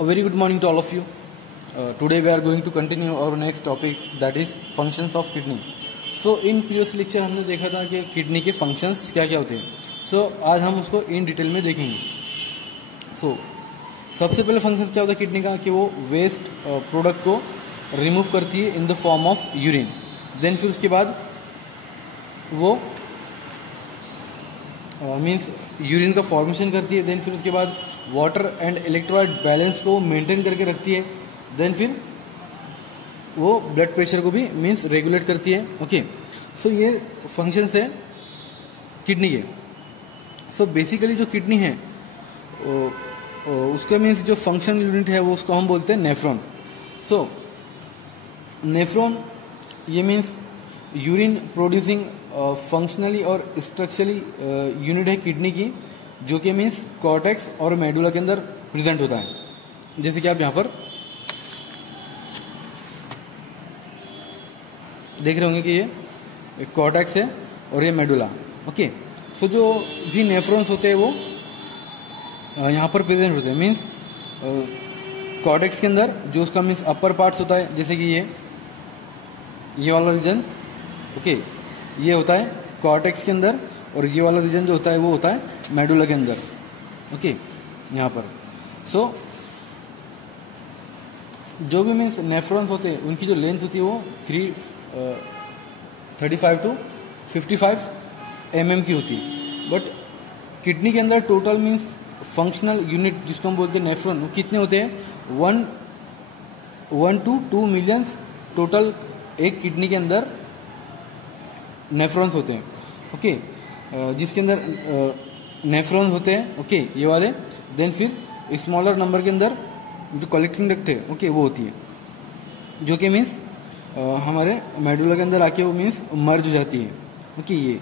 A very good morning to all of you. Today we are going to continue our next topic, that is functions of kidney. So in previous lecture हमने देखा था कि kidney के functions क्या क्या होते हैं. So आज हम उसको in detail में देखेंगे. So सबसे पहले functions क्या होता है किडनी का कि वो waste product को remove करती है in the form of urine. Then फिर उसके बाद वो मीन्स यूरिन का फॉर्मेशन करती है. देन फिर उसके बाद वाटर एंड इलेक्ट्रोलाइट बैलेंस को मेंटेन करके रखती है. देन फिर वो ब्लड प्रेशर को भी मीन्स रेगुलेट करती है. ओके, सो ये फंक्शंस है किडनी के. सो बेसिकली जो किडनी है उसका मीन्स जो फंक्शनल यूनिट है वो उसको हम बोलते हैं नेफ्रॉन. सो नेफ्रॉन ये मीन्स यूरिन प्रोड्यूसिंग फंक्शनली और स्ट्रक्चरली यूनिट है किडनी की, जो कि मीन्स कॉर्टेक्स और मेडुला के अंदर प्रेजेंट होता है. जैसे कि आप यहाँ पर देख रहे होंगे कि ये कॉर्टेक्स है और ये मेडुला. ओके, सो जो भी नेफ्रॉन्स होते हैं वो यहाँ पर प्रेजेंट होते हैं. मीन्स कॉर्टेक्स के अंदर जो उसका मीन्स अपर पार्ट्स होता है, जैसे कि ये वाला रीजन. ओके, ये होता है कॉर्टेक्स के अंदर और ये वाला रीजन जो होता है वो होता है मेडुला के अंदर. ओके, यहाँ पर सो जो भी मीन्स नेफ्रॉन्स होते हैं उनकी जो लेंथ होती है वो 35 to 55 mm की होती है. बट किडनी के अंदर टोटल मीन्स फंक्शनल यूनिट जिसको हम बोलते हैं नेफ्रॉन, वो कितने होते हैं 1 to 2 मिलियन टोटल एक किडनी के अंदर नेफ्रॉन्स होते हैं. ओके, जिसके अंदर नेफ्रॉन्स होते हैं. ओके, ये वाले. देन फिर स्मॉलर नंबर के अंदर जो कलेक्टिंग डक्ट है ओके वो होती है, जो कि मीन्स हमारे मेडुला के अंदर आके वो मीन्स मर्ज हो जाती है. ओके, ये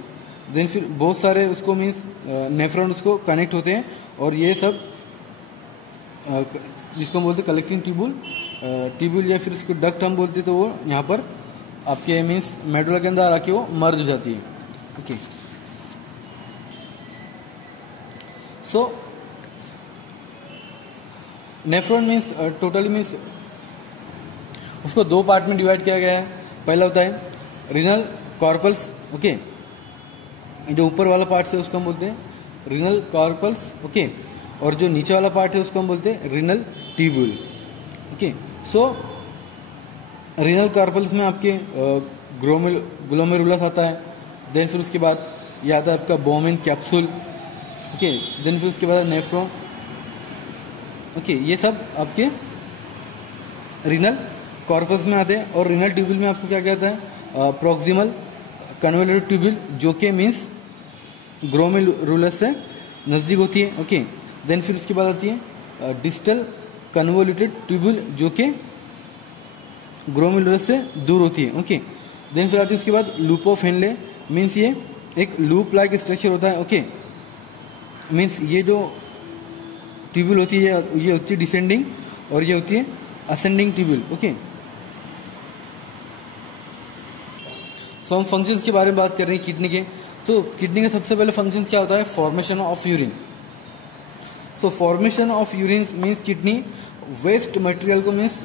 देन फिर बहुत सारे उसको मीन्स नेफ्रॉन उसको कनेक्ट होते हैं और ये सब जिसको हम बोलते हैं कलेक्टिंग ट्यूब्यूल या फिर उसको डक्ट हम बोलते हैं, तो वो यहाँ पर आपके मीन्स मेडुला के अंदर आके वो मर्ज हो जाती है. ओके, सो नेफ्रॉन मीन्स टोटली मीन्स उसको दो पार्ट में डिवाइड किया गया है. पहला होता है रीनल कॉर्पल्स. ओके, जो ऊपर वाला पार्ट है उसको हम बोलते हैं रीनल कॉर्पल्स. ओके, और जो नीचे वाला पार्ट है उसको हम बोलते हैं रीनल ट्यूब्यूल. ओके, सो रीनल कॉर्पल्स में आपके ग्लोमेरुलस आता है. देन फिर उसके बाद ये आता है आपका बोमेन कैप्सूल. ओके, देन फिर उसके बाद नेफ्रॉन. ओके, ये सब आपके रीनल कॉर्पस में आते हैं. और रीनल ट्यूब्यूल में आपको क्या कहता है प्रोक्सिमल कन्वोल्यूटेड ट्यूब्यूल, जो कि मीन्स ग्लोमेरुलस से नजदीक होती है. ओके, देन फिर उसके बाद आती है डिस्टल कन्वोल्यूटेड ट्यूब्यूल, जो कि ग्लोमेरुलस से दूर होती है. ओके, देन फिर आती है उसके बाद लूप ऑफ हेनले. मीन्स ये एक लूप लाइक स्ट्रक्चर होता है. ओके, मीन्स ये जो ट्यूब्यूल होती है ये होती है डिसेंडिंग और ये होती है असेंडिंग ट्यूब्यूल. ओके, सो हम फंक्शंस के बारे में बात कर रहे हैं किडनी के. तो किडनी का सबसे पहले फंक्शन क्या होता है formation of urine. So formation of urine means kidney waste material को मीन्स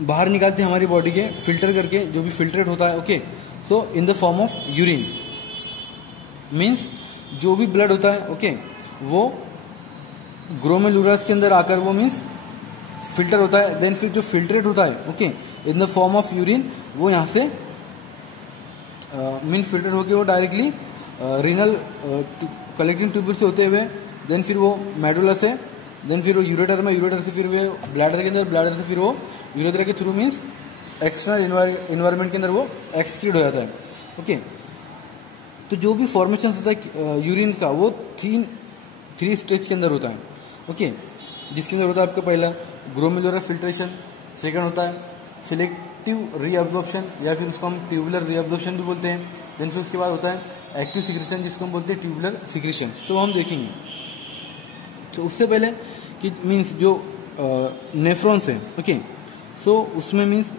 बाहर निकालते हैं हमारी बॉडी के फिल्टर करके, जो भी फिल्ट्रेट होता है. Okay, so in the form of urine. Means जो भी ब्लड होता है ओके वो ग्लोमेरुलस के अंदर आकर वो मीन्स फिल्टर होता है. देन फिर जो फिल्ट्रेट होता है okay in the form of urine, वो यहाँ से मीन फिल्टर होके वो डायरेक्टली रीनल कलेक्टिंग ट्यूब्यूल से होते हुए देन फिर वो मेडुला से, देन फिर वो यूरेटर में, यूरेटर से फिर वो ब्लैडर के अंदर, ब्लैडर से फिर वो यूरेथ्रा के थ्रू मीन्स एक्सटर्नल इन्वायरमेंट के अंदर वो एक्सक्रीट हो जाता है. ओके, तो जो भी फॉर्मेशन होता है यूरिन का वो थ्री स्टेज के अंदर होता है. ओके, जिसके अंदर होता है आपका पहला ग्लोमेरुलर फिल्ट्रेशन, सेकंड होता है सिलेक्टिव रीअब्जॉर्प्शन या फिर उसको हम ट्यूबुलर रीअब्जॉर्प्शन भी बोलते हैं. देन फिर उसके बाद होता है एक्टिव सिक्रेशन, जिसको हम बोलते हैं ट्यूबुलर सिक्रेशन. तो हम देखेंगे. तो उससे पहले कि मीन्स जो नेफ्रॉन्स है ओके, सो उसमें मीन्स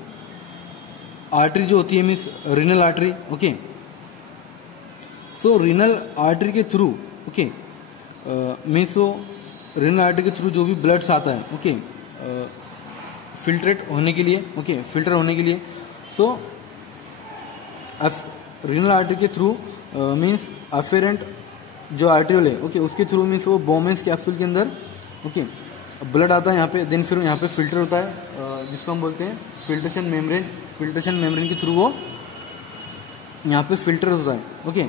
आर्टरी जो होती है मीन्स रीनल आर्टरी. ओके, सो रीनल आर्टरी के थ्रू ओके मीन्स वो रीनल आर्टरी के थ्रू जो भी ब्लड्स आता है, ओके, फिल्ट्रेट होने के लिए, ओके, फिल्टर होने के लिए, सो रीनल आर्टरी के थ्रू मीन्स अफेरेंट जो आर्टरियल है, ओके, उसके थ्रू मीन्स वो बोमेंस कैप्सूल के अंदर, ओके, ब्लड आता है यहाँ पे, देन फिर यहाँ पे फिल्टर होता है जिसको हम बोलते हैं फिल्ट्रेशन मेम्ब्रेन। फिल्ट्रेशन मेम्ब्रेन के थ्रू वो यहाँ पे फिल्टर होता है, ओके।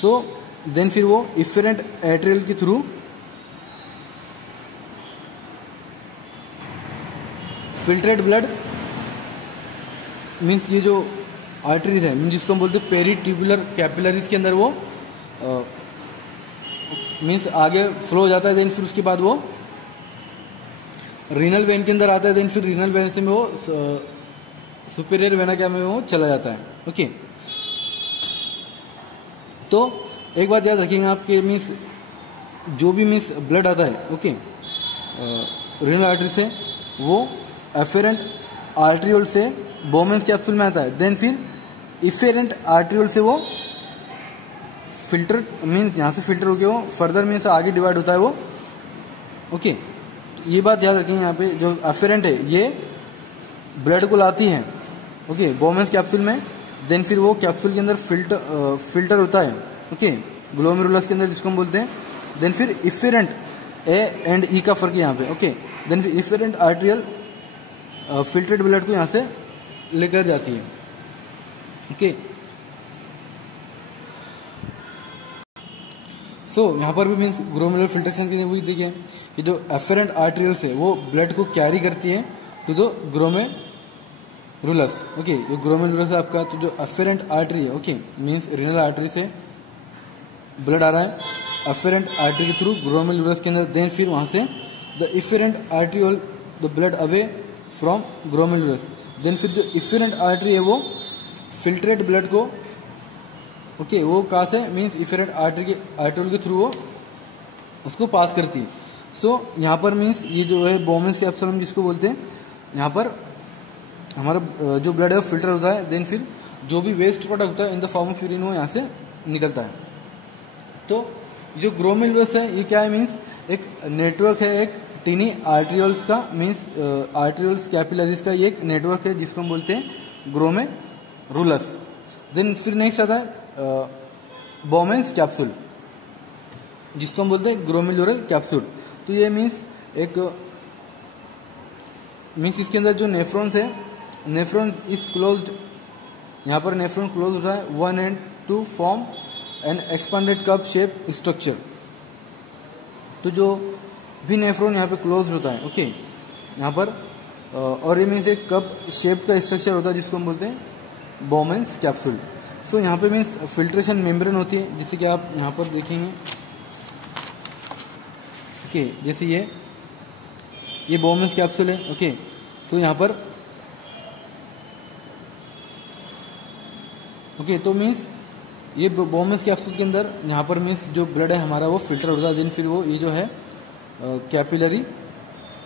सो देन फिर वो इफेरेंट आर्टरियल के थ्रू फिल्ट्रेट ब्लड मीन्स ये जो आर्टरीज है मीन्स जिसको हम बोलते हैं पेरीट्यूबुलर कैपिलरीज के अंदर वो मीन्स आगे फ्लो हो जाता है, देन फिर उसके बाद वो रीनल वेन के अंदर आता है, देन फिर रीनल वेन से में वो सुपीरियर वेना क्या में वो चला जाता है, ओके। तो एक बात याद रखिएगा आपके मीन्स जो भी मीन्स ब्लड आता है, ओके, रीनल आर्टरी से वो एफेरेंट आर्टरियोल से बोमेंस कैप्सूल में आता है, देन फिर इफेरेंट आर्टरियोल से वो फिल्टर मीन्स यहाँ से फिल्टर होके वो फर्दर मीन्स आगे डिवाइड होता है वो, ओके। ये बात याद रखेंगे यहाँ पे जो एफेरेंट है ये ब्लड को लाती है, ओके, बोमेंस कैप्सूल में, देन फिर वो कैप्सूल के अंदर फिल्टर होता है, ओके, ग्लोमेरुलस के अंदर जिसको हम बोलते हैं, देन फिर इफेरेंट ए एंड ई का फर्क है यहाँ पे, ओके, देन फिर इफेरेंट आर्टरियल फिल्ट्रेट ब्लड को यहाँ से लेकर जाती है, ओके। सो यहाँ पर भी मीन्स ग्लोमेरुलर फिल्ट्रेशन की वही देखिए कि जो एफेरेंट आर्टरियल्स है वो ब्लड को कैरी करती है टू द ग्लोमेरुलस, ओके। जो ग्लोमेरुलस है आपका, तो जो एफेरेंट आर्टरी है, ओके, मीन्स रीनल आर्टरी से ब्लड आ रहा है एफेरेंट आर्टरी के थ्रू ग्लोमेरुलस के अंदर, देन फिर वहां से the efferent arteriole the blood away from glomerulus, then फिर जो इफेरेंट आर्टरी है वो फिल्ट्रेट ब्लड को, ओके, वो कहाँ से मीन्स इफेरेंट आर्टरियोल के थ्रू वो उसको पास करती है। सो यहाँ पर मीन्स ये जो है बोमेंस कैप्सूल हम जिसको बोलते हैं, यहाँ पर हमारा जो ब्लड है वो फिल्टर होता है, देन फिर जो भी वेस्ट प्रोडक्ट होता है इन द फॉर्म ऑफ यूरिन वो यहाँ से निकलता है। तो जो ग्लोमेरुलस है ये क्या है मीन्स एक नेटवर्क है, एक टीनी आर्टरियोल्स का मीन्स आर्टरियोल्स कैपिलरीज का ये एक नेटवर्क है जिसको हम बोलते हैं ग्लोमेरुलस। देन फिर नेक्स्ट आता है बोमेंस कैप्सूल जिसको हम बोलते हैं ग्लोमेरुलर कैप्सूल। तो ये मीन्स एक मीन्स इसके अंदर जो नेफ्रॉन्स है, नेफ्रॉन इज क्लोज्ड, यहाँ पर नेफ्रॉन क्लोज होता है one and two form an expanded cup shape structure. तो जो भी नेफ्रॉन यहाँ पे क्लोज होता है, ओके, यहाँ पर और ये मीन्स एक कप शेप का स्ट्रक्चर होता है जिसको हम बोलते हैं बोमेंस कैप्सूल। सो यहाँ पे मीन्स फिल्ट्रेशन मेम्ब्रेन होती है, जिससे कि आप यहाँ पर देखेंगे, ओके, जैसे ये बोमेंस कैप्सूल है, ओके। सो यहाँ पर ओके, तो मीन्स ये बोमेंस कैप्सूल के अंदर यहाँ पर मीन्स जो ब्लड है हमारा वो फिल्टर होता है, देन फिर वो ये जो है कैपिलरी,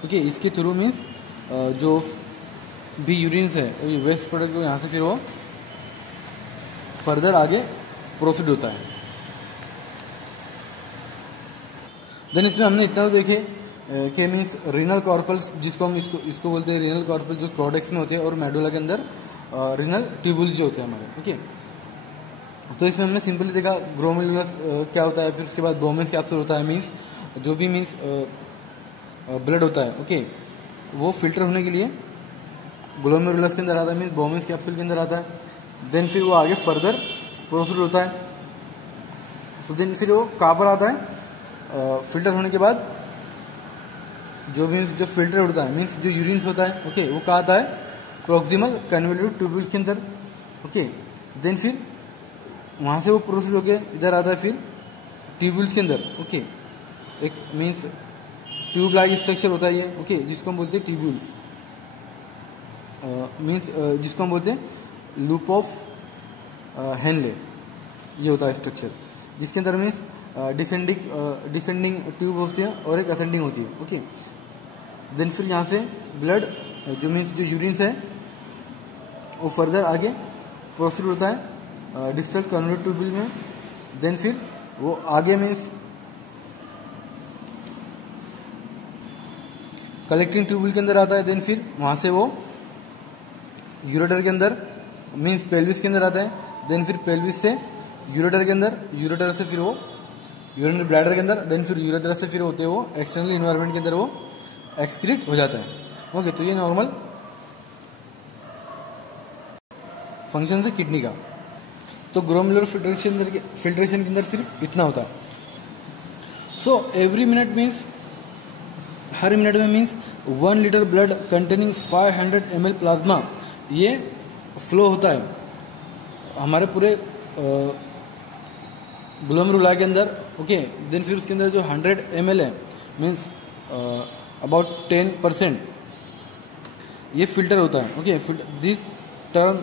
ओके, इसके थ्रू मीन्स जो भी यूरिन्स है ये वेस्ट प्रोडक्ट को यहाँ से फिर वो फर्दर आगे प्रोसीड होता है। देन इसमें हमने इतना तो देखे कि मीन्स रीनल कॉर्पल्स जिसको हम इसको बोलते हैं रीनल कॉर्पल्स जो कॉर्टेक्स में होते हैं और मेडुला के अंदर रीनल ट्यूबुल्स जो होते हैं हमारे, ओके। तो इसमें हमने सिंपली देखा ग्लोमेरुलस क्या होता है, फिर उसके बाद बोमेंस कैप्सूल होता है, मीन्स जो भी मीन्स ब्लड होता है, ओके, वो फिल्टर होने के लिए ग्लोमेरुलस के अंदर आता है, मीन्स बोमेंस कैप्सूल के अंदर आता है, देन फिर वो आगे फर्दर प्रोसीड होता है। सो देन फिर वो कहाँ पर आता है, फिल्टर होने के बाद जो भी जो फिल्टर होता है मीन्स जो यूरिन होता है, ओके, वो कहाँ आता है, प्रोक्सिमल कन्वोल्यूटिव ट्यूब्यूल्स के अंदर, ओके। देन फिर वहां से वो प्रोसीड होके इधर आता है फिर ट्यूब्यूल्स के अंदर, ओके, एक मीन्स ट्यूब लाइक स्ट्रक्चर होता है ये, ओके, जिसको हम बोलते हैं ट्यूब्यूल्स, मीन्स जिसको हम बोलते हैं लूप ऑफ हेनले, ये होता है स्ट्रक्चर, जिसके अंदर मीन्स डिसेंडिंग ट्यूब होती है और एक असेंडिंग होती है, ओके। देन फिर यहाँ से ब्लड जो मीन्स जो यूरिन है वो फर्दर आगे प्रोसीड होता है डिस्टल कन्वोल्यूटिव ट्यूब्यूल में, देन फिर वो आगे मीन्स कलेक्टिंग ट्यूबुल के अंदर आता है, देन फिर वहां से वो यूरेटर के अंदर मीन्स पेल्विस के अंदर आता है, देन फिर पेल्विस से यूरेटर के अंदर, यूरेटर से फिर वो यूरिनरी ब्लैडर के अंदर, देन फिर यूरेटर से फिर होते वो एक्सटर्नल इन्वायरमेंट के अंदर वो एक्सक्रीट हो जाता है। ओके, तो ये नॉर्मल फंक्शन है किडनी का। तो ग्लोमेरुलर फिल्ट्रेशन के अंदर सिर्फ इतना होता है। सो एवरी मिनट मीन्स हर मिनट में means 1 litre blood containing 500 ml plasma ये फ्लो होता है हमारे पूरे ग्लोमेरुला के अंदर। ओके, देन फिर उसके अंदर जो 100 ml है मीन्स अबाउट 10% ये फिल्टर होता है। Okay, this term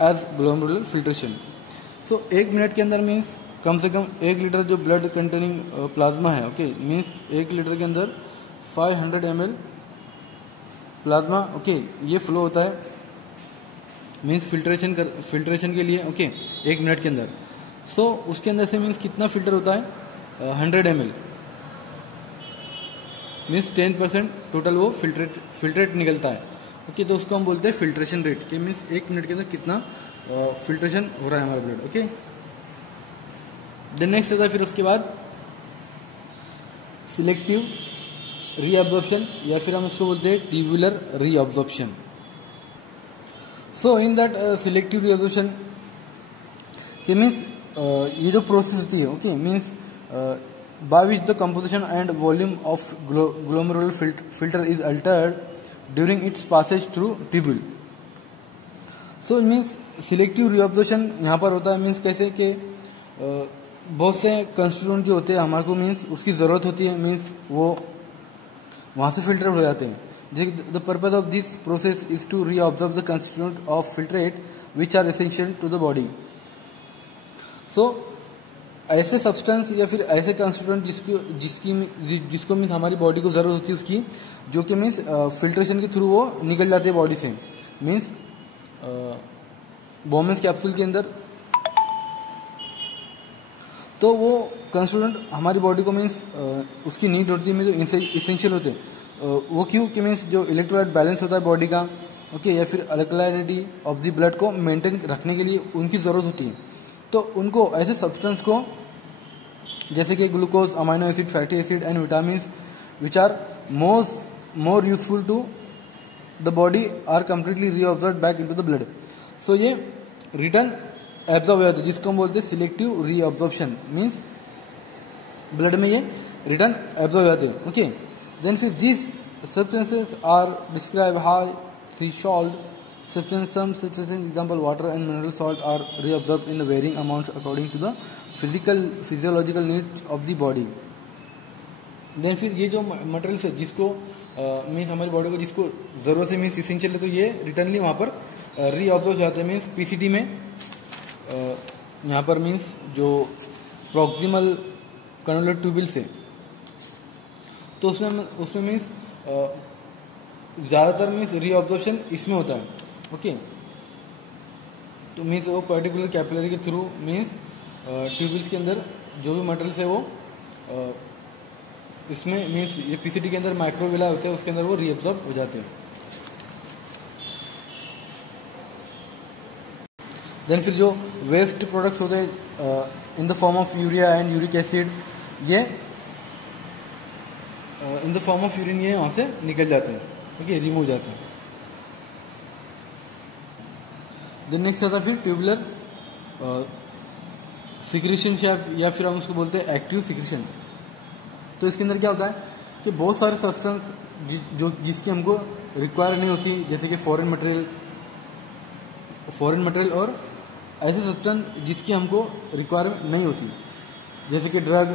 as glomerular filtration. So 1 minute के अंदर मीन्स कम से कम 1 लीटर जो ब्लड कंटेनिंग प्लाज्मा है, ओके, मीन्स 1 लीटर के अंदर 500 ml प्लाज्मा, ओके, ये फ्लो होता है मीन्स फिल्ट्रेशन के लिए। ओके, 1 मिनट के अंदर। सो उसके अंदर से मीन्स कितना फिल्टर होता है 100 ml मीन्स 10% टोटल वो फिल्ट्रेट निकलता है। ओके, तो उसको हम बोलते हैं फिल्ट्रेशन रेट कि मीन्स 1 मिनट के अंदर कितना फिल्ट्रेशन हो रहा है हमारा ब्लड। ओके, देन नेक्स्ट होता है फिर उसके बाद सिलेक्टिव रीअब्जॉर्प्शन या फिर हम उसको बोलते हैं tubular reabsorption. So in that selective reabsorption के मीन्स ये जो प्रोसेस होती है, okay, means by which the composition and volume of glomerular filter is altered during its passage through tubule. So it means selective reabsorption यहाँ पर होता है means कैसे कि बहुत से कंस्टिट्यूएंट जो होते हैं हमारे को मीन्स उसकी ज़रूरत होती है, मीन्स वो वहाँ से फिल्टर हो जाते हैं। The purpose of this process is to reabsorb the constituent of filtrate which are essential to the body. So ऐसे सब्सटेंस या फिर ऐसे कंस्टिट्यूएंट जिसको मीन्स हमारी बॉडी को जरूरत होती है उसकी, जो कि मीन्स फिल्ट्रेशन के थ्रू वो निकल जाते हैं बॉडी से, मीन्स बोमेंस कैप्सूल के अंदर। तो वो कंस्टिट्यूएंट हमारी बॉडी को मीन्स उसकी नीड होती है, मीन्स इसेंशियल होते हैं। वो क्यों कि मीन्स जो इलेक्ट्रोलाइट बैलेंस होता है बॉडी का, ओके, या फिर अल्कलाइनिटी ऑफ द ब्लड को मेंटेन रखने के लिए उनकी जरूरत होती है। तो उनको ऐसे सब्सटेंस को जैसे कि glucose, amino acid, fatty acid and vitamin which are more useful to the body are completely reabsorbed back into the blood. So ये रिटर्न एब्जॉर्ब हो जाते हैं, जिसको हम बोलते हैं सिलेक्टिव रीअब्जॉर्प्शन, मीन्स ब्लड में ये रिटर्न एब्जॉर्ब हो जाते हैं। ओके, देन फिर this substances are describe high threshold substance. Some substances, example water and mineral salt, are reabsorbed in varying amounts according to the physiological needs of the body. Then फिर ये जो materials है जिसको means हमारी body को जिसको जरूरत है मीन्स इसेंशियल है, तो ये रिटर्नली वहाँ पर रीअब्जॉर्ब हो जाते हैं मीन्स पीसीटी में। यहाँ पर मीन्स जो प्रॉक्सिमल कन्वोलर ट्यूबुल्स है तो उसमें मीन्स ज़्यादातर मीन्स रीअब्जॉर्प्शन इसमें होता है। ओके, तो मीन्स वो पर्टिकुलर कैपिलरी के थ्रू मीन्स ट्यूबुल्स के अंदर जो भी मटेरियल्स है वो इसमें मीन्स ये पीसीटी के अंदर माइक्रोविला होते हैं, उसके अंदर वो रीअब्जॉर्ब हो जाते हैं। देन फिर जो वेस्ट प्रोडक्ट्स होते हैं in the form of urea and uric acid, ये in the form of urine ये वहाँ से निकल जाते हैं, ओके, रिमूव हो जाते हैं। देन नेक्स्ट आता है फिर ट्यूबुलर सिक्रीशन या फिर हम उसको बोलते हैं एक्टिव सिक्रीशन। तो इसके अंदर क्या होता है कि बहुत सारे सब्सटेंस जिसकी हमको रिक्वायर नहीं होती, जैसे कि फॉरेन मटेरियल और ऐसे सब्सटेंस जिसकी हमको रिक्वायर नहीं होती, जैसे कि ड्रग।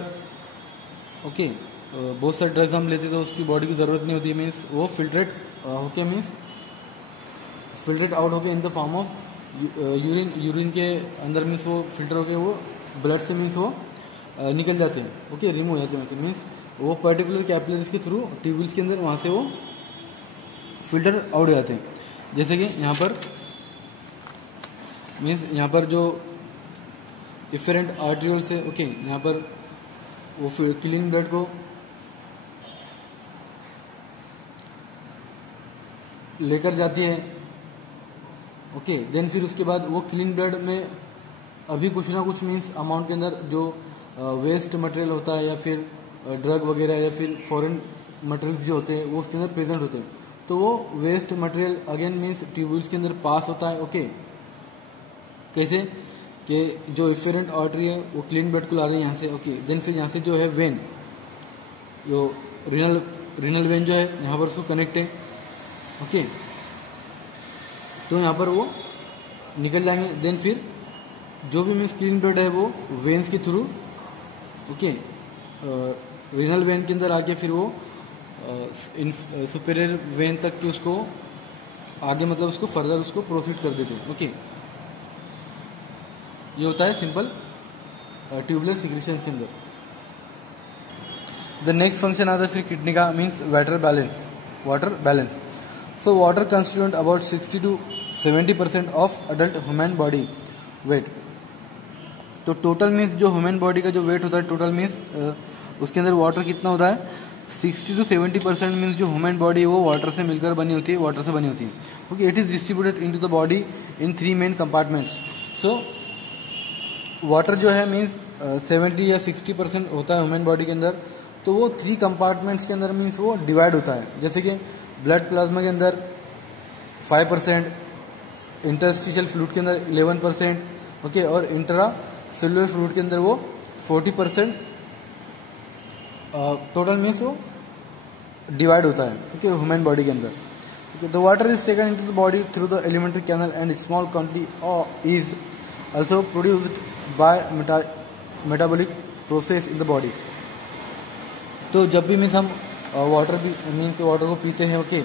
ओके, बहुत सारे ड्रग्स हम लेते तो उसकी बॉडी की जरूरत नहीं होती, मीन्स वो फिल्ट्रेट होके मीन्स फिल्ट्रेट आउट होके इन द फॉर्म ऑफ यूरिन के अंदर मीन्स वो फिल्टर होके वो ब्लड से मीन्स वो निकल जाते हैं, ओके, रिमूव हो जाते हैं। मीन्स वो पर्टिकुलर कैपिलरीज के थ्रू ट्यूबुल्स के अंदर वहाँ से वो फिल्टर आउट हो जाते हैं। जैसे कि यहाँ पर मीन्स यहाँ पर जो इफेरेंट आर्ट्रियोल्स है, ओके, यहाँ पर वो क्लीन ब्लड को लेकर जाती है। ओके, देन फिर उसके बाद वो क्लीन ब्लड में अभी कुछ ना कुछ मीन्स अमाउंट के अंदर जो वेस्ट मटेरियल होता है या फिर ड्रग वगैरह या फिर फॉरेन मटेरियल्स जो होते हैं वो उसके अंदर प्रेजेंट होते हैं, तो वो waste material again means tubules के अंदर पास होता है। ओके, कैसे कि जो इफेरेंट आर्टरी है वो क्लीन ब्लड को ला रही है यहाँ से। ओके, देन फिर यहाँ से जो है वेन, जो रीनल वेन जो है यहाँ पर उसको कनेक्ट है। ओके, तो यहाँ पर वो निकल जाएंगे। देन फिर जो भी मीन्स क्लीन ब्लड है वो वेन्स के थ्रू ओके रीनल वेन के अंदर आके फिर वो सुपेरियर वेन तक के उसको आगे मतलब उसको फर्दर उसको प्रोसीड कर देते हैं। ओके, ये होता है सिंपल ट्यूबुलर सिक्रेशन के अंदर। द नेक्स्ट फंक्शन आता है फिर किडनी का, means water balance. So water constitute about 60 to 70% of adult human body weight. तो टोटल मीन्स जो ह्यूमन बॉडी का जो वेट होता है टोटल मीन्स उसके अंदर वाटर कितना होता है 60 to 70% मीन्स जो ह्यूमन बॉडी है वो वाटर से मिलकर बनी होती है, वाटर से बनी होती है। Okay, it is distributed into the body in 3 main compartments. So water जो है मीन्स 70 या 60% होता है ह्यूमन बॉडी के अंदर, तो वो 3 कंपार्टमेंट्स के अंदर मीन्स वो डिवाइड होता है। जैसे कि ब्लड प्लाज्मा के अंदर 5%, इंटरस्टिशियल फ्लूइड के अंदर 11%, ओके, और इंट्रा सेलुलर फ्लूइड के अंदर वो 40% टोटल मीन्स वो डिवाइड होता है ओके ह्यूमन बॉडी के अंदर। The water is taken into the body through the alimentary canal and small quantity is also produced by metabolic process in the body. तो जब भी मीन्स हम वाटर को पीते हैं ओके,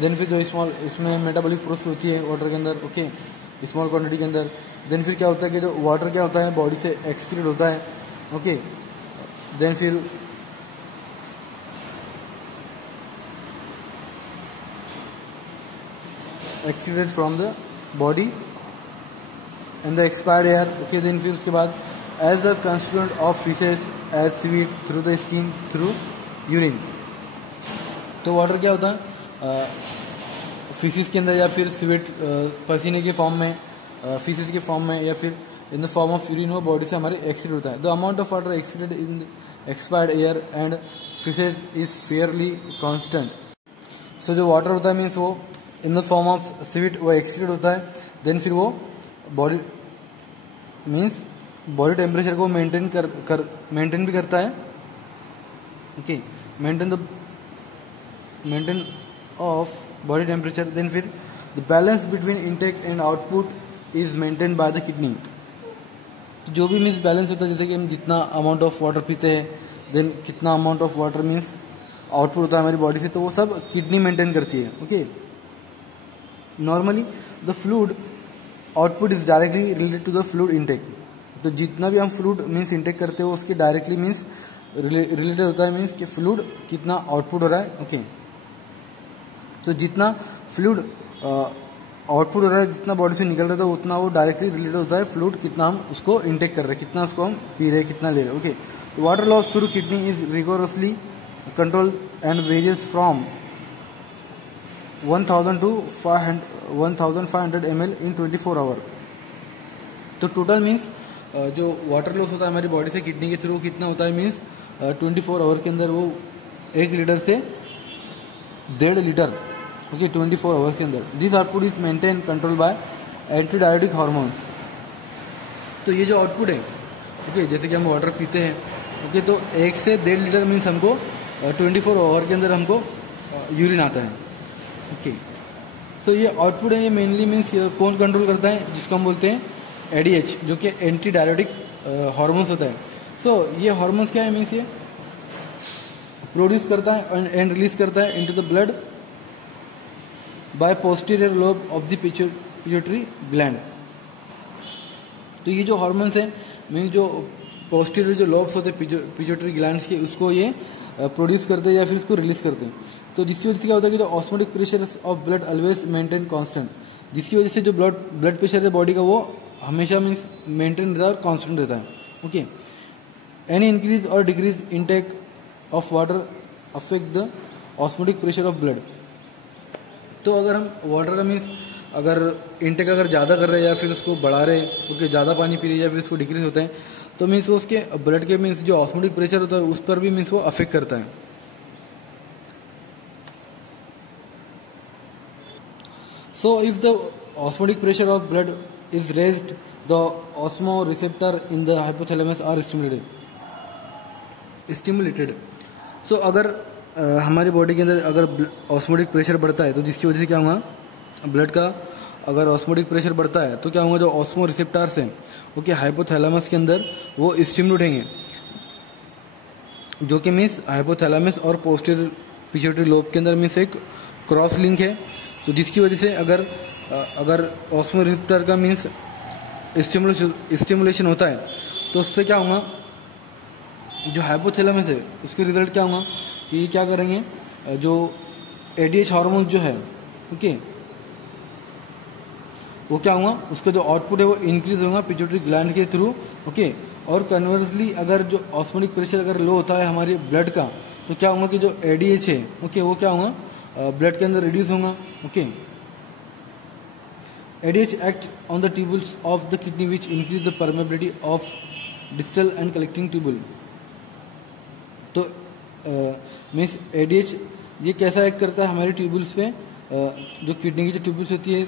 देन फिर जो स्मॉल इसमें मेटाबॉलिक प्रोसेस होती है वाटर के अंदर ओके स्मॉल क्वांटिटी के अंदर, देन फिर क्या होता है कि जो वाटर क्या होता है बॉडी से एक्सक्रीट होता है ओके, देन फिर excreted from the body and the expired air okay, then फिर उसके बाद as the constituent of faeces as sweat through the skin through urine. तो वाटर क्या होता है फिशेस के अंदर या फिर स्वीट पसीने के फॉर्म में, फिशेस के फॉर्म में या फिर in the form of urine वो बॉडी से हमारे एक्सक्रीट होता है। The amount of water excreted in expired air and faeces is fairly constant. So जो वाटर होता है मीन्स वो in the form of sweat वो एक्सक्रीट होता है, देन फिर वो बॉडी मीन्स बॉडी टेम्परेचर को मेंटेन भी करता है okay, maintain of body temperature. Then फिर the balance between intake and output is maintain by the kidney. जो भी मीन्स बैलेंस होता है जैसे कि हम जितना अमाउंट ऑफ वाटर पीते हैं देन कितना amount of water means output होता है हमारी बॉडी से, तो वो सब किडनी मेंटेन करती है okay. Normally the fluid output is directly related to the fluid intake. तो जितना भी हम फ्लूइड मीन्स इनटेक करते हो उसके डायरेक्टली मीन्स रिलेटेड होता है मीन्स कि फ्लूइड कितना आउटपुट हो रहा है ओके। तो जितना फ्लूइड आउटपुट हो रहा है जितना बॉडी से निकल रहा है उतना वो डायरेक्टली रिलेटेड होता है फ्लूइड कितना हम उसको इनटेक कर रहे हैं, कितना उसको हम पी रहे हैं, कितना ले रहे हैं okay. Water loss through kidney is rigorously control and varies from 1000 to 1500 ml in 24 hour. तो टोटल मीन्स जो वाटर लॉस होता है हमारी बॉडी से किडनी के थ्रू कितना होता है मीन्स 24 आवर के अंदर वो 1 लीटर से 1.5 लीटर ओके 24 आवर्स के अंदर। This output is maintain control by anti diuretic hormones. तो ये जो आउटपुट है ओके जैसे कि हम वाटर पीते हैं ओके, तो 1 से 1.5 लीटर मीन्स हमको 24 आवर के अंदर हमको यूरिन आता है ओके। सो ये आउटपुट है ये मेनली मीन्स कौन कंट्रोल करता है, जिसको हम बोलते हैं एडीएच, जो कि एंटी डायरेटिक हार्मोन्स होता है। सो ये हार्मोन्स क्या है मीन्स ये प्रोड्यूस करता है एंड रिलीज करता है into the blood bye posterior lobe of the pituitary gland. तो ये जो हार्मोन्स है मीन्स जो पोस्टीरियर जो लोब्स होते हैं पिट्यूटरी ग्लैंड्स के उसको ये प्रोड्यूस करते हैं या फिर इसको रिलीज करते हैं। तो जिसकी वजह से क्या होता है कि जो osmotic pressure of blood always maintain constant, जिसकी वजह से जो ब्लड प्रेशर है बॉडी का वो हमेशा मीन्स मेंटेन रहता है और कांस्टेंट रहता है ओके। एनी इंक्रीज और decrease intake of water affect the osmotic pressure of blood. तो अगर हम वाटर का मीन्स अगर इनटेक अगर ज़्यादा कर रहे हैं या फिर उसको बढ़ा रहे, ओके, ज़्यादा पानी पी रहे हैं या फिर उसको डिक्रीज होता है, तो मीन्स वो उसके ब्लड के मीन्स जो ऑस्मोटिक प्रेशर होता है उस पर भी मीन्स वो अफेक्ट करता है. So if the osmotic pressure of blood is raised, the osmoreceptor in the hypothalamus are stimulated. So अगर हमारी बॉडी के अंदर अगर ऑस्मोटिक प्रेशर बढ़ता है तो जिसकी वजह से क्या होगा, ब्लड का अगर ऑस्मोटिक प्रेशर बढ़ता है तो क्या होगा, जो ऑस्मो रिसेप्टर्स हैं ओके हाइपोथैलेमस के अंदर वो स्टिमुलेट होंगे, जो कि मीन्स हाइपोथैलेमस और पोस्टीरियर पिट्यूटरी लोब के अंदर मीन्स एक क्रॉस लिंक है. तो जिसकी वजह से अगर ऑस्मो रिसेप्टर का मीन्स स्टिमुलेशन होता है तो उससे क्या होगा, जो हाइपोथैलेमस है उसके रिजल्ट क्या होगा कि क्या करेंगे, जो एडीएच हार्मोन जो है ओके वो क्या होगा, उसका जो आउटपुट है वो इंक्रीज होगा पिट्यूटरी ग्लैंड के थ्रू ओके. और कन्वर्सली अगर जो ऑस्मोटिक प्रेशर अगर लो होता है हमारे ब्लड का तो क्या होगा कि जो एडीएच है ओके वो क्या होगा, ब्लड के अंदर रिड्यूस होगा okay. ADH act on the tubules of the kidney which increase the permeability of distal end collecting tubule. तो मीन्स एडीएच ये कैसा एक्ट करता है हमारे ट्यूबुल्स पे, जो किडनी की जो ट्यूबुल्स होती है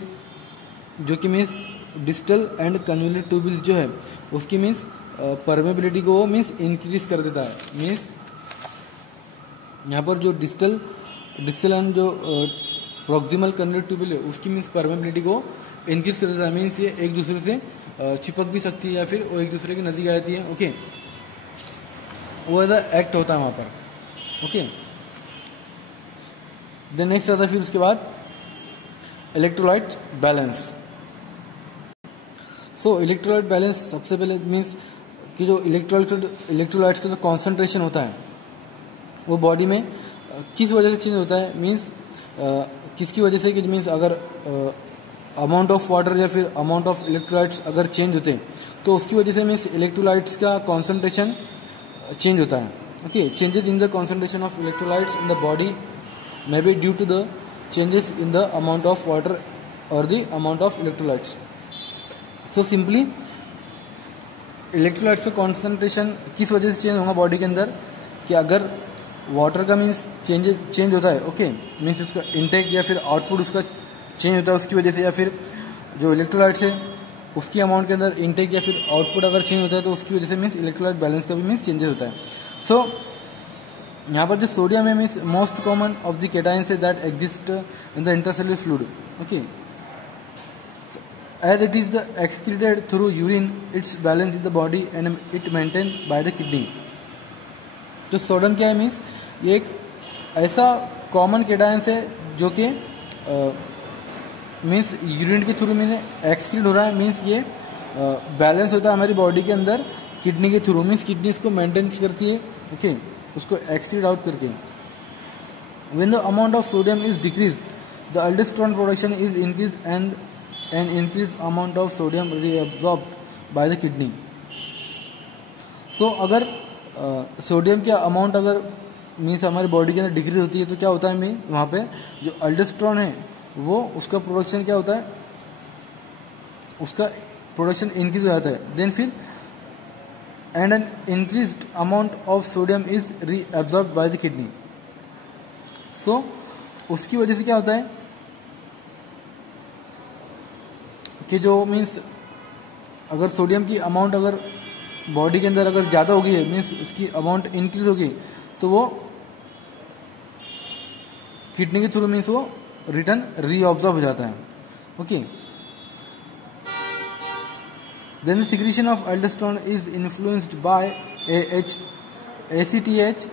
जो कि मीन्स डिस्टल एंड कन्वोल्यूट ट्यूबुल जो है उसकी मीन्स परमेबिलिटी को वो मीन्स इंक्रीज कर देता है. मीन्स यहाँ पर जो डिस्टल एंड जो प्रोक्सिमल कन्वोल्यूट ट्यूबुल है उसकी मीन्स परमेबिलिटी को इंक्रीज कर देता है. मीन्स ये एक दूसरे से चिपक भी सकती है या फिर वो एक दूसरे के नजदीक आ जाती है ओके. वो ऐसा एक्ट होता है वहां पर ओके. देन नेक्स्ट आता है फिर उसके बाद इलेक्ट्रोलाइट बैलेंस. सो इलेक्ट्रोलाइट बैलेंस सबसे पहले मीन्स कि जो इलेक्ट्रोलाइट्स का जो कॉन्सेंट्रेशन होता है वो बॉडी में किस वजह से चेंज होता है, मीन्स किसकी वजह से कि मीन्स अगर अमाउंट ऑफ वाटर या फिर अमाउंट ऑफ इलेक्ट्रोलाइट्स अगर चेंज होते हैं तो उसकी वजह से मीन्स इलेक्ट्रोलाइट्स का कॉन्सेंट्रेशन चेंज होता है okay. Changes in the concentration of electrolytes in the body may be due to the changes in the amount of water और the amount of electrolytes. So simply electrolytes का concentration किस वजह से change होगा body के अंदर, कि अगर वाटर का मीन्स चेंज होता है ओके, मीन्स उसका इनटेक या फिर आउटपुट उसका चेंज होता है उसकी वजह से, या फिर जो इलेक्ट्रोलाइट्स है उसकी अमाउंट के अंदर इनटेक या फिर आउटपुट अगर चेंज होता है तो उसकी वजह से मीन्स इलेक्ट्रोलाइट बैलेंस का भी मीन्स चेंजेस होता है. सो यहाँ पर जो सोडियम है means most common of the cations है that exist in the intercellular fluid okay. As it is the excreted through urine, its balance in the body and it maintained by the kidney. तो sodium क्या है means ये एक ऐसा common cations है जो कि मीन्स यूरिन के थ्रू मीन्स एक्सक्रीट हो रहा है, मीन्स ये बैलेंस होता है हमारी बॉडी के अंदर किडनी के थ्रू, मीन्स किडनी इसको मेंटेन करती है ओके, उसको एक्सक्रीट आउट करके. When the amount of sodium is decreased, the aldosterone production is increased and an increased amount of sodium reabsorbed by the kidney. So अगर sodium की amount अगर means हमारी body के अंदर डिक्रीज होती है तो क्या होता है मीन वहाँ पे जो अल्डोस्टेरोन है वो उसका प्रोडक्शन क्या होता है, उसका प्रोडक्शन इंक्रीज हो जाता है. देन फिर and an increased amount of sodium is reabsorbed by the kidney. So उसकी वजह से क्या होता है कि जो मीन्स अगर सोडियम की अमाउंट अगर बॉडी के अंदर अगर ज़्यादा हो गई है मीन्स उसकी अमाउंट इंक्रीज हो गई तो वो किडनी के थ्रू मीन्स वो रिटर्न रीअब्सॉर्ब हो जाता है okay. Then secretion of aldosterone is influenced by ACTH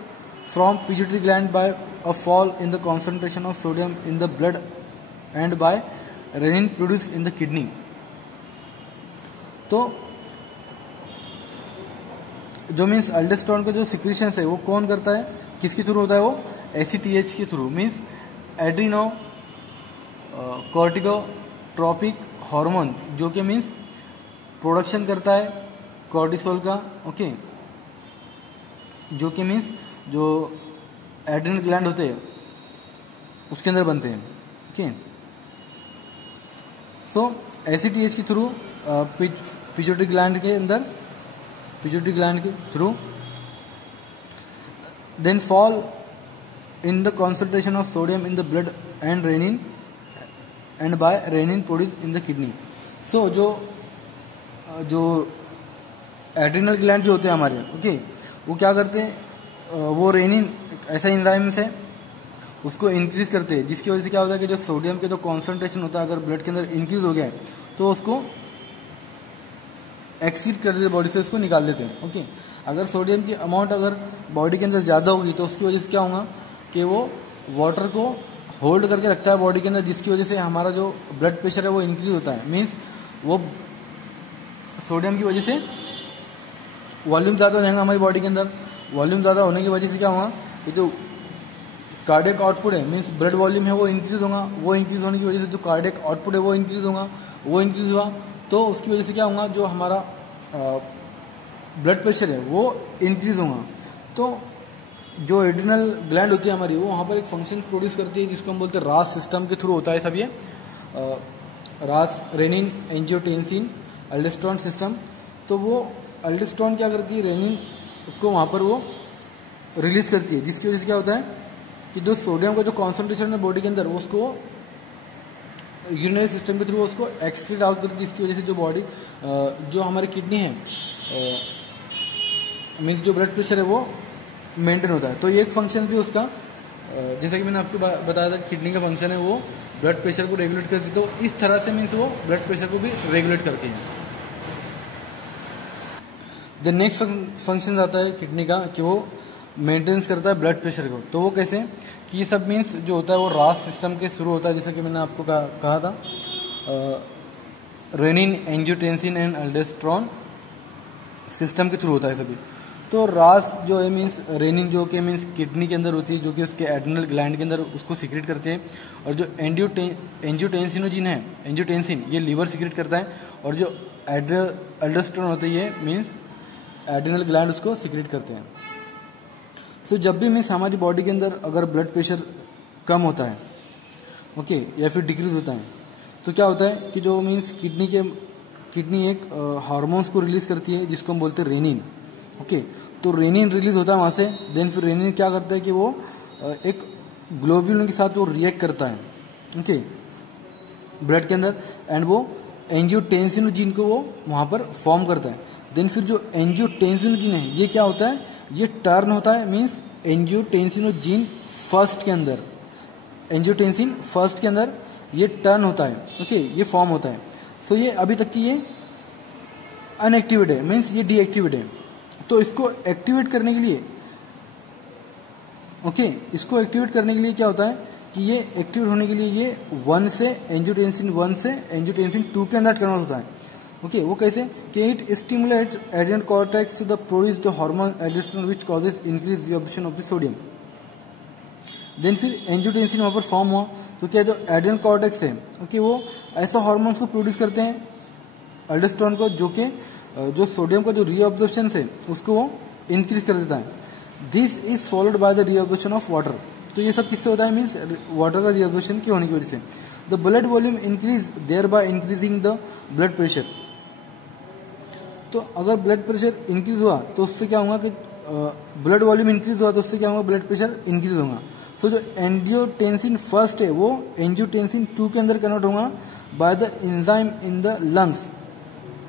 from pituitary gland by a fall in the concentration of sodium in the blood and by renin produce in the kidney. तो जो means अल्डोस्टेरोन का जो secretion है वो कौन करता है, किसके थ्रू होता है, वो ACTH के थ्रू, मीन्स एड्रीनो कॉर्टिकोट्रोपिक हार्मोन जो कि मीन्स प्रोडक्शन करता है कॉर्टिसोल का ओके, जो कि मीन्स जो एड्रीनल ग्लैंड होते हैं उसके अंदर बनते हैं ओके. सो ACTH के थ्रू पिट्यूटरी ग्लैंड के अंदर, पिट्यूटरी ग्लैंड के through, then fall in the concentration of sodium in the blood and renin and by renin produce in the kidney. So जो एड्रिनल ग्लैंड जो होते हैं हमारे, okay, वो क्या करते हैं, वो रेनिन ऐसा एंजाइम से उसको इंक्रीज करते हैं, जिसकी वजह से क्या होता है कि जो सोडियम के जो कॉन्सेंट्रेशन होता है अगर ब्लड के अंदर इंक्रीज हो गया है तो उसको एक्सीड कर देते, बॉडी से उसको निकाल देते हैं। ओके, अगर सोडियम की अमाउंट अगर बॉडी के अंदर ज़्यादा होगी तो उसकी वजह से क्या होगा कि वो वाटर को होल्ड करके रखता है बॉडी के अंदर, जिसकी वजह से हमारा जो ब्लड प्रेशर है वो इंक्रीज होता है। मीन्स वो सोडियम की वजह से वॉल्यूम ज़्यादा हो जाएगा हमारी बॉडी के अंदर। वॉल्यूम ज़्यादा होने की वजह से क्या होगा कि जो कार्डियक आउटपुट है, मीन्स ब्लड वॉल्यूम है, वो इंक्रीज होगा। वो इंक्रीज होने की वजह से जो कार्डियक आउटपुट है वो इंक्रीज होगा। वो इंक्रीज हुआ तो उसकी वजह से क्या होगा, जो हमारा ब्लड प्रेशर है वो इंक्रीज होगा। तो जो एड्रिनल ग्लैंड होती है हमारी, वो वहाँ पर एक फंक्शन प्रोड्यूस करती है जिसको हम बोलते हैं रास सिस्टम के थ्रू होता है सब ये, रास, रेनिन एंजियोटेंसिन अल्डोस्टेरोन सिस्टम। तो वो अल्डोस्टेरोन क्या करती है, रेनिन को वहाँ पर वो रिलीज करती है, जिसकी वजह से क्या होता है कि जो सोडियम का जो कॉन्सेंट्रेशन है बॉडी के अंदर उसको यूरिनरी सिस्टम के थ्रू उसको एक्सक्रीट आउट करती है, जिसकी वजह से जो बॉडी जो हमारी किडनी है मीन्स जो ब्लड प्रेशर है वो मेंटेन होता है। तो ये एक फंक्शन भी उसका, जैसा कि मैंने आपको बताया था किडनी का फंक्शन है वो ब्लड प्रेशर को रेगुलेट करती है। तो इस तरह से मीन्स वो ब्लड प्रेशर को भी रेगुलेट करती है। द नेक्स्ट फंक्शन आता है किडनी का कि वो मेंटेनेंस करता है ब्लड प्रेशर को। तो वो कैसे कि ये सब मीन्स जो होता है वो रास सिस्टम के शुरू होता है, जैसा कि मैंने आपको कहा था, रेनिन एंजियोटेंसिन एंड अल्डोस्टेरोन सिस्टम के थ्रू होता है सभी। तो रास जो है मीन्स रेनिन जो कि मीन्स किडनी के अंदर होती है, जो कि उसके एड्रिनल ग्लैंड के अंदर उसको सीक्रेट करते हैं। और जो एंजियोटेंसिनोजिन है, एंजियोटेंसिन, ये लीवर सीक्रेट करता है। और जो अल्डोस्टेरोन होता है ये मीन्स एड्रिनल ग्लैंड उसको सीक्रेट करते हैं। सो जब भी मीन्स हमारी बॉडी के अंदर अगर ब्लड प्रेशर कम होता है, ओके, या फिर डिक्रीज होता है, तो क्या होता है कि जो मीन्स किडनी एक हार्मोन्स को रिलीज करती है जिसको हम बोलते हैं रेनिन। ओके, तो रेनिन रिलीज होता है वहाँ से। देन फिर रेनिन क्या करता है कि वो एक ग्लोब्यूलिन के साथ वो रिएक्ट करता है, ओके, ब्लड के अंदर, एंड वो एंजियोटेंसिनोजिन को वो वहाँ पर फॉर्म करता है। देन फिर जो एंजियोटेंसिनोजिन है ये क्या होता है, ये टर्न होता है मीन्स एंजियोटेंसिनोजिन फर्स्ट के अंदर, एंजियोटेंसिन फर्स्ट के अंदर ये टर्न होता है, ओके, ये फॉर्म होता है। सो ये अभी तक की ये अनएक्टिवेट है, मीन्स ये डीएक्टिवेट है। तो इसको एक्टिवेट करने के लिए, ओके, इसको एक्टिवेट करने के लिए क्या होता है कि ये एक्टिवेट होने के लिए ये 1 से एंजियोटेंसिन 1 से एंजियोटेंसिन 2 के अंदर कन्वर्ट होता है। ओके, वो कैसे कि it stimulates adrenal cortex to the produce the hormone aldosterone which causes increase reabsorption of the sodium. Then फिर एंजियोटेंसिन वहाँ पर फॉर्म हुआ तो क्या जो एड्रिनल कॉर्टेक्स है, ओके, वो ऐसा हार्मोन्स को प्रोड्यूस करते हैं एल्डोस्टेरोन को, जो कि जो सोडियम का जो रीअब्जॉर्प्शन है उसको वो इंक्रीज कर देता है। This is followed by the reabsorption of water. तो ये सब किससे होता है, मीन्स वाटर का रीअब्जॉर्प्शन की होने की वजह से। The blood volume increase their by increasing the blood pressure. तो अगर ब्लड प्रेशर इंक्रीज हुआ तो उससे क्या होगा कि ब्लड वॉल्यूम इंक्रीज हुआ तो उससे क्या होगा, ब्लड प्रेशर इंक्रीज होगा। सो जो एंजियोटेंसिन फर्स्ट है वो एंजियोटेंसिन 2 के अंदर कन्वर्ट होगा by the enzyme in the lungs.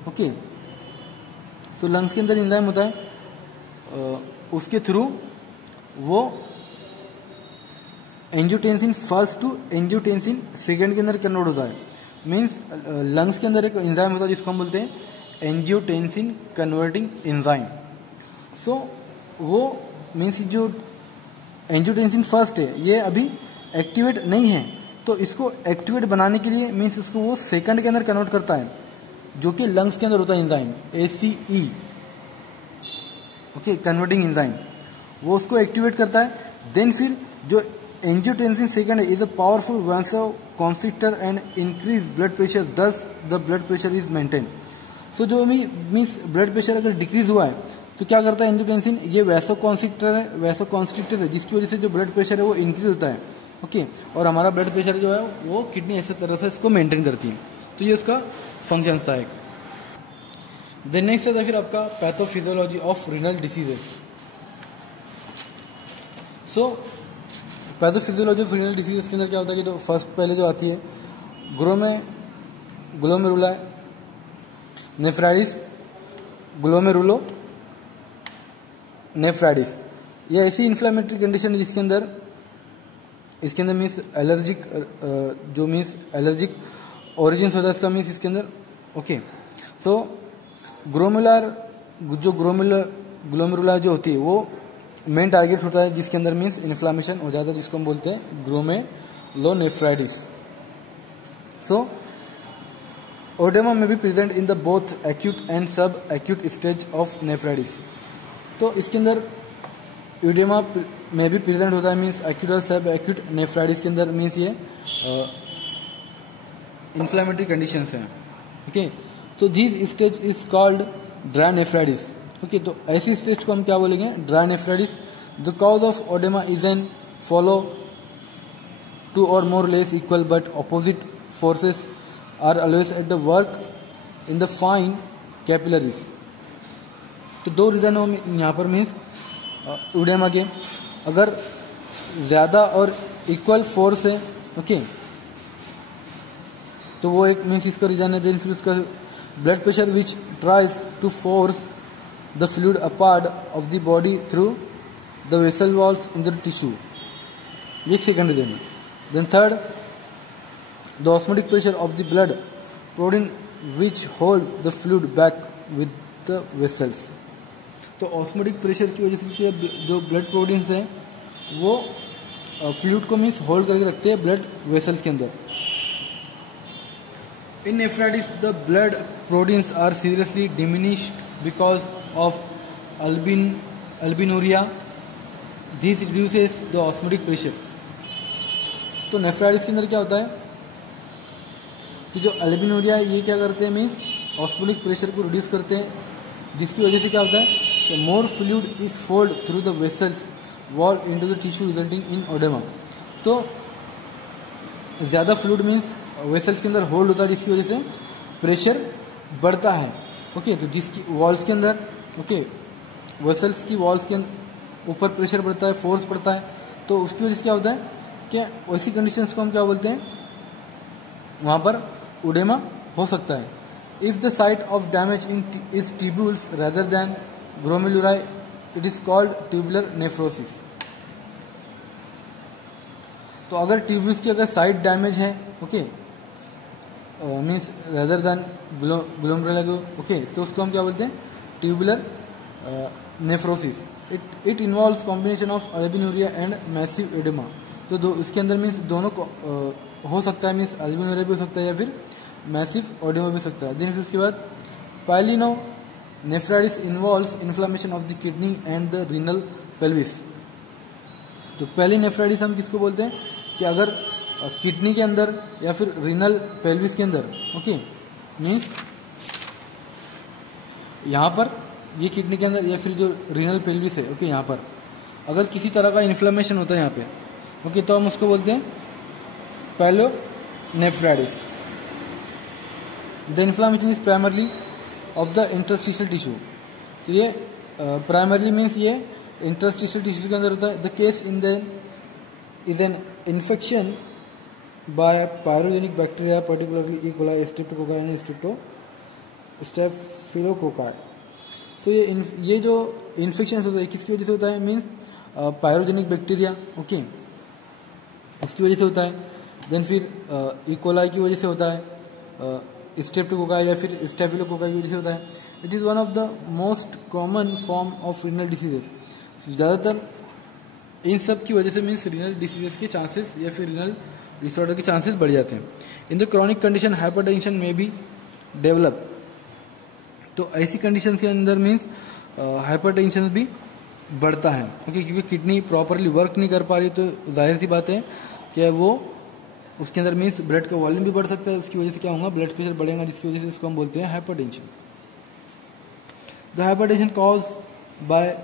Okay, so lungs के अंदर एंजाइम होता है, उसके थ्रू वो angiotensin first to angiotensin second के अंदर कन्वर्ट होता है। मीन्स लंग्स के अंदर एक एंजाइम होता है जिसको हम बोलते हैं एंजियोटेंसिन कन्वर्टिंग एंजाइम। सो वो मीन्स जो एंजियोटेंसिन फर्स्ट है ये अभी एक्टिवेट नहीं है, तो इसको एक्टिवेट बनाने के लिए मीन्स उसको वो सेकंड के अंदर कन्वर्ट करता है, जो कि लंग्स के अंदर होता है enzyme ACE, okay, converting enzyme, वो उसको एक्टिवेट करता है। देन फिर जो एंजियोटेंसिन सेकंड है is a powerful vasoconstrictor and increase blood pressure, thus the blood pressure is maintain. So जो मीन्स ब्लड प्रेशर अगर डिक्रीज हुआ है तो क्या करता है एंजियोटेंसिन, ये वैसोकॉन्स्ट्रिक्टर है जिसकी वजह से जो ब्लड प्रेशर है वो इंक्रीज होता है, ओके, और हमारा ब्लड प्रेशर जो है वो किडनी ऐसे तरह से इसको मेंटेन करती है। तो ये उसका फंक्शन था एक। देन नेक्स्ट आता है फिर आपका pathophysiology of renal diseases. So pathophysiology of renal diseases के अंदर क्या होता है कि तो फर्स्ट पहले जो आती है ग्लोमेरुला नेफ्राइटिस, ग्लोमेरुलो नेफ्राइटिस, ये ऐसी इन्फ्लेमेटरी कंडीशन है जिसके अंदर इसके अंदर मीन्स एलर्जिक जो मीन्स एलर्जिक ओरिजिन होता है इसका मीन्स इसके अंदर। ओके, सो ग्लोमेरुला जो होती है वो मेन टारगेट होता है जिसके अंदर मीन्स इन्फ्लामेशन हो जाता है, जिसको हम बोलते हैं ग्लोमेरुलोनेफ्राइटिस। सो ओडेमा में भी present in the both acute and सब एक्यूट स्टेज ऑफ नेफ्राइटिस। तो इसके अंदर यूडेमा में भी प्रेजेंट होता है मीन्स एक्यूट और सब एक्यूट नेफ्राइटिस के अंदर मीन्स ये इन्फ्लेमेटरी कंडीशंस हैं। ओके, तो this stage is called dry nephritis. Okay, तो ऐसी स्टेज को हम क्या बोलेंगे? Dry nephritis. The cause of oedema is an follow to or more less equal but opposite forces are always at the work in the fine capillaries. तो दो reason हो यहाँ पर मीन्स उडेमा के, अगर ज्यादा और इक्वल फोर्स है ओके तो वो एक मीन्स इसका रीजन है। देन फिर उसका blood pressure which tries to force the fluid apart of the body through the vessel walls in the tissue, ये सेकंड रीजन है। Then third, the osmotic pressure of the blood protein which hold the fluid back with the vessels. तो osmotic pressure की वजह से जो blood proteins हैं वो fluid को मीन्स होल्ड करके रखते हैं ब्लड वेसल्स के अंदर। In nephritis the blood proteins are seriously diminished because of albuminuria, this reduces the osmotic pressure. तो नेफ्राइटिस के अंदर क्या होता है कि जो अल्बिनूरिया ये क्या करते हैं मीन्स ऑस्मोटिक प्रेशर को रिड्यूस करते हैं, जिसकी वजह से क्या होता है कि more fluid is fold through the vessels wall into the tissue resulting in oedema. तो ज्यादा फ्लूइड मीन्स वेसल्स के अंदर होल्ड होता है जिसकी वजह से प्रेशर बढ़ता है। ओके, तो जिसकी वॉल्स के अंदर ओके वेसल्स की वॉल्स के ऊपर प्रेशर बढ़ता है, फोर्स बढ़ता है, तो उसकी वजह से क्या होता है कि वैसी कंडीशंस को हम क्या बोलते हैं, वहां पर उडेमा हो सकता है। If the site of damage in is tubules rather than glomeruli it is called tubular nephrosis. तो अगर ट्यूब्यूल्स की अगर साइट डैमेज है okay means rather than glomeruli okay तो उसको हम क्या बोलते हैं? Tubular nephrosis. It involves combination of albuminuria and massive oedema. तो इसके अंदर मीन्स दोनों को हो सकता है, मीन्स अल्बिनूरिया भी हो सकता है या फिर मैसिव एडेमा भी हो सकता है। देन फिर उसके बाद pyelonephritis involves inflammation of the kidney and the renal pelvis. तो पहली नेफ्राइटिस हम किसको बोलते हैं कि अगर किडनी के अंदर या फिर रीनल पेल्विस के अंदर ओके मीन्स यहाँ पर ये किडनी के अंदर या फिर जो रीनल पेल्विस है ओके यहाँ पर अगर किसी तरह का इन्फ्लेमेशन होता है यहाँ पे ओके तो हम उसको बोलते हैं pyelonephritis. The inflammation is primarily of the interstitial tissue. तो ये प्राइमरली मीन्स ये इंटरस्टिशियल टिश्यू के अंदर होता है। The case in the is an infection by pyogenic bacteria particularly E coli, streptococci and staphylococci. So ये जो इन्फेक्शन होता है किसकी वजह से होता है? मीन्स पायरोजेनिक बैक्टीरिया ओके उसकी वजह से होता है। देन फिर ई कोलाई की वजह से होता है, स्ट्रेप्टोकोकाई या फिर स्टेफिलोकोकाई की वजह से होता है। It is one of the most common form of renal diseases. ज़्यादातर इन सब की वजह से मीन्स रीनल डिसीजेस के चांसेस या फिर रीनल डिसऑर्डर के चांसेस बढ़ जाते हैं। In the chronic condition hypertension में भी डेवलप। तो ऐसी कंडीशन के अंदर मीन्स हाइपरटेंशन भी बढ़ता है ओके क्योंकि किडनी प्रॉपरली वर्क नहीं कर पा रही, तो जाहिर सी बात है कि वो उसके अंदर मीन्स ब्लड का वॉल्यूम भी बढ़ सकता है, उसकी वजह से क्या होगा ब्लड प्रेशर बढ़ेगा, जिसकी वजह से इसको हम बोलते हैं hypertension. The hypertension cause by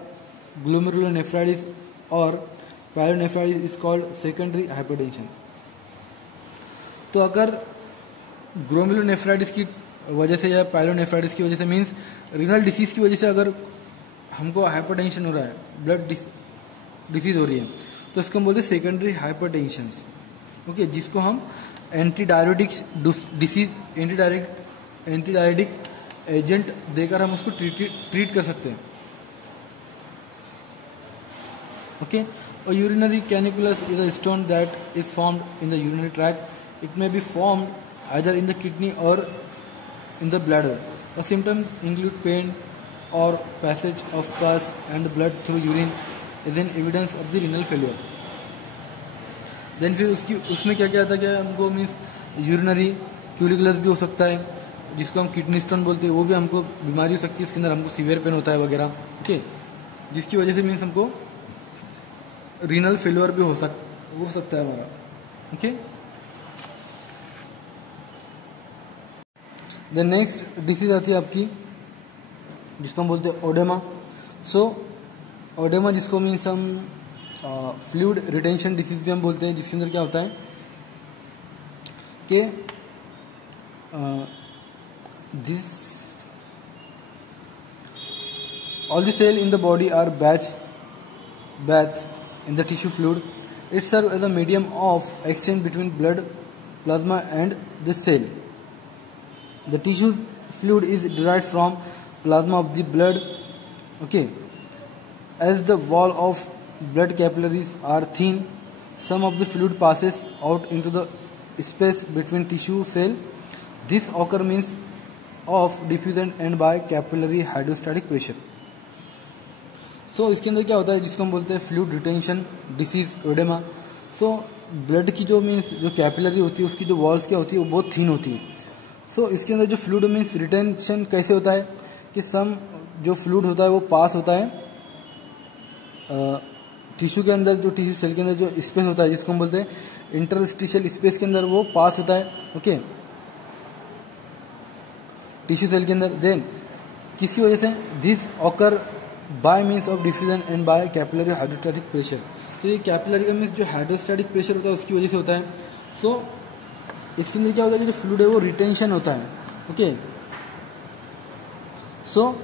glomerulonephritis और pyelonephritis is called secondary hypertension. तो अगर ग्लोमेरुलोनेफ्राइटिस की वजह से या पायलोनेफ्राइटिस की वजह से मीन्स रीनल डिसीज की वजह से अगर हमको हाइपरटेंशन हो रहा है, ब्लड डिसीज हो रही है, तो इसको हम बोलते हैं सेकेंडरी हाइपरटेंशन। ओके, जिसको हम एंटी डायरेटिक एजेंट देकर हम उसको ट्रीट कर सकते हैं। ओके, और urinary calculus is a stone that is formed in the urinary tract. It may be formed either in the kidney or in the bladder. The symptoms include pain or passage of pus and blood through urine is an evidence of the renal failure. Then फिर उसमें क्या क्या आता है, क्या हमको means urinary क्यूलिकुलस भी हो सकता है, जिसको हम किडनी स्टोन बोलते हैं, वो भी हमको बीमारी हो सकती है, उसके अंदर हमको सीवियर पेन होता है वगैरह। ओके, जिसकी वजह से मीन्स हमको रीनल फेल्योर भी हो सकता है हमारा। ओके, द नेक्स्ट डिसीज आती है आपकी, जिसको हम बोलते हैं ओडेमा। सो ओडेमा जिसको मीन्स हम फ्लूइड रिटेंशन डिसीज भी हम बोलते हैं, जिसके अंदर क्या होता है कि this all the cell in the body are bath in the tissue fluid. It serves as a medium of exchange between blood, plasma and the cell. The tissue fluid is derived from plasma of the blood. Okay, as the wall of blood capillaries are thin, some of the fluid passes out into the space between tissue cell. This occurs means of diffusion and by capillary hydrostatic pressure. So इसके अंदर क्या होता है, जिसको हम बोलते हैं fluid retention disease oedema. So blood की जो मीन्स जो कैपिलरी होती है, उसकी जो वॉल्स क्या होती है, वो बहुत थिन होती है। सो इसके अंदर जो फ्लूइड मीन्स रिटेंशन कैसे होता है कि सम जो फ्लूइड होता है वो पास होता है टिश्यू के अंदर, जो टिश्यू सेल के अंदर जो स्पेस होता है, जिसको हम बोलते हैं इंटरस्टिशियल स्पेस के अंदर वो पास होता है। ओके, टिश्यू सेल के अंदर। देन किसकी वजह से, this occur by means of diffusion and by capillary hydrostatic pressure. तो ये कैपिलरी का मीन्स जो हाइड्रोस्टैटिक प्रेशर होता है उसकी वजह से होता है। सो इसके अंदर क्या होता है कि जो फ्लूइड है वो रिटेंशन होता है। ओके, सो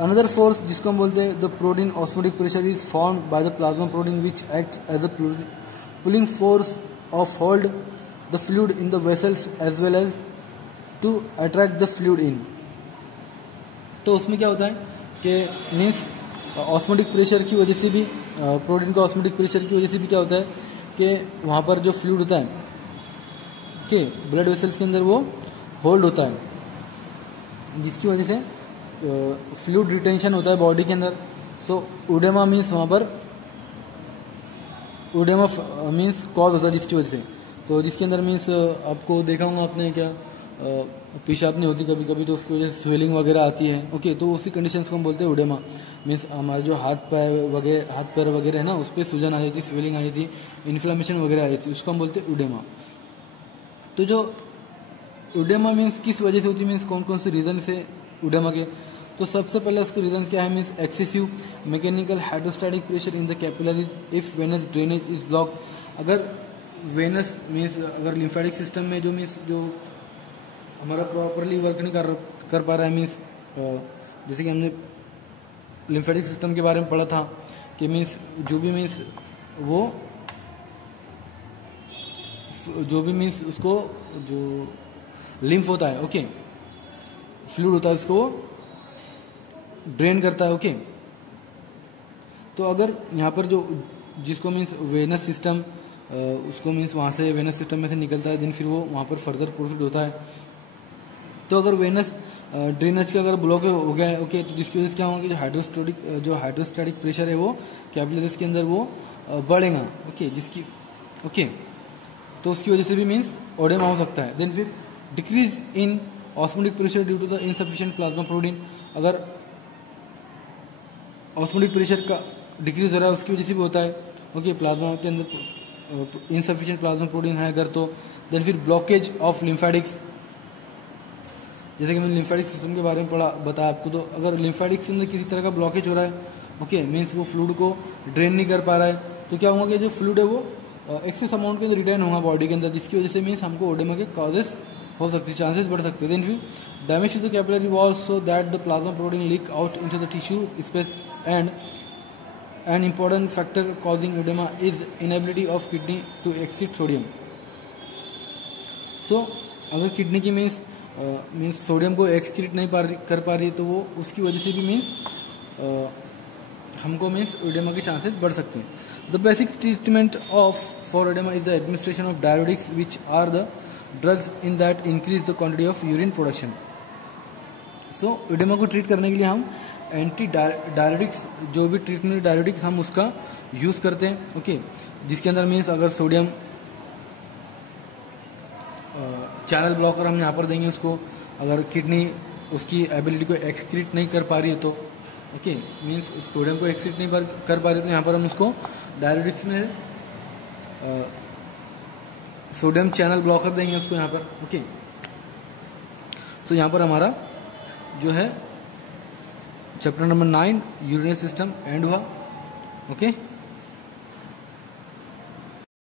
अनदर फोर्स जिसको हम बोलते हैं the protein osmotic pressure is formed by the plasma protein which act as a pulling force of hold the fluid in the vessels as well as to attract the fluid in. तो उसमें क्या होता है कि means osmotic pressure की वजह से भी, प्रोटीन का ऑस्मोटिक प्रेशर की वजह से भी क्या होता है कि वहाँ पर जो फ्लूइड होता है के ब्लड वेसल्स के अंदर वो होल्ड होता है, जिसकी वजह से फ्लूइड रिटेंशन होता है बॉडी के अंदर। सो ओडेमा मीन्स वहाँ पर ओडेमा मीन्स कॉज होता है जिसकी वजह से। तो जिसके अंदर मीन्स आपको देखा होगा आपने क्या पेशाब नहीं होती कभी कभी, तो उसकी वजह से स्वेलिंग वगैरह आती है। ओके, तो उसी कंडीशन को हम बोलते हैं ओडेमा। मीन्स हमारे जो हाथ पैर वगैरह है ना, उस पर सूजन आ जाती, स्वेलिंग आ जाती, इन्फ्लेमेशन वगैरह आ जाती, उसको हम बोलते हैं ओडेमा। तो जो ओडेमा मीन्स किस वजह से होती है, मीन्स कौन कौन से रीजन से ओडेमा के, तो सबसे पहले उसके रीजन क्या है, means excessive mechanical hydrostatic pressure in the capillaries if venous drainage is block. अगर वेनस मीन्स अगर लिम्फेटिक सिस्टम में जो मीन्स जो हमारा प्रॉपरली वर्क नहीं कर पा रहा है, मीन्स जैसे कि हमने लिम्फेटिक सिस्टम के बारे में पढ़ा था कि मीन्स जो भी मीन्स उसको जो लिम्फ होता है, ओके, फ्लूइड होता है, उसको ड्रेन करता है। ओके, तो अगर यहाँ पर जो जिसको मीन्स वेनस सिस्टम उसको मीन्स वहाँ से वेनस सिस्टम में से निकलता है, देन फिर वो वहाँ पर फर्दर प्रोसीड होता है। तो अगर वेनस ड्रेनेज का अगर ब्लॉक हो गया है, ओके, तो जिसकी वजह से क्या होगा कि जो हाइड्रोस्टैटिक प्रेशर है वो कैपिलरीज के अंदर वो बढ़ेगा। ओके, तो उसकी वजह से भी मीन्स ओडेमा हो सकता है। देन फिर decrease in osmotic pressure due to the insufficient plasma protein. अगर ऑस्मोटिक प्रेशर का डिक्रीज हो रहा है उसकी वजह से भी होता है। ओके, प्लाज्मा के अंदर इनसफिशिएंट प्लाज्मा प्रोटीन है अगर तो। देन फिर ब्लॉकेज ऑफ लिम्फेटिक्स, जैसे कि मैंने लिम्फेटिक सिस्टम के बारे में बताया आपको, तो अगर लिम्फेटिक्स के अंदर किसी तरह का ब्लॉकेज हो रहा है, ओके, मीन्स वो फ्लूइड को ड्रेन नहीं कर पा रहा है, तो क्या होगा कि जो फ्लूइड है वो एक्सेस अमाउंट के अंदर रिटेन होगा बॉडी के अंदर, जिसकी वजह से मीन्स हमको ओडेमा के कॉजेस हो सकती है, चांसेस बढ़ सकते हैं। देन फिर damage to the capillary wall so that the plasma protein leak out into the tissue space and an important factor causing oedema is inability of kidney to exceed sodium. So अगर kidney की means sodium को excrete नहीं कर पा रही है तो वो उसकी वजह से भी मीन्स हमको मीन्स एडेमा के चांसेस बढ़ सकते हैं। The basic treatment of for edema is the administration of diuretics which are the drugs in that increase the quantity of urine production. So edema को ट्रीट करने के लिए हम एंटी डायरेटिक्स, जो भी ट्रीटमेंट डायरेटिक्स हम उसका यूज करते हैं, ओके, जिसके अंदर मीन्स अगर सोडियम चैनल ब्लॉकर हम यहाँ पर देंगे उसको, अगर किडनी उसकी एबिलिटी को एक्सक्रीट नहीं कर पा रही है तो ओके, मीन्स सोडियम को एक्सक्रीट नहीं कर पा रही है तो यहाँ पर हम उसको डायरेटिक्स में सोडियम चैनल ब्लॉकर देंगे उसको यहाँ पर, ओके। तो यहाँ पर हमारा जो है chapter number 9 urinary system and हुआ, ओके।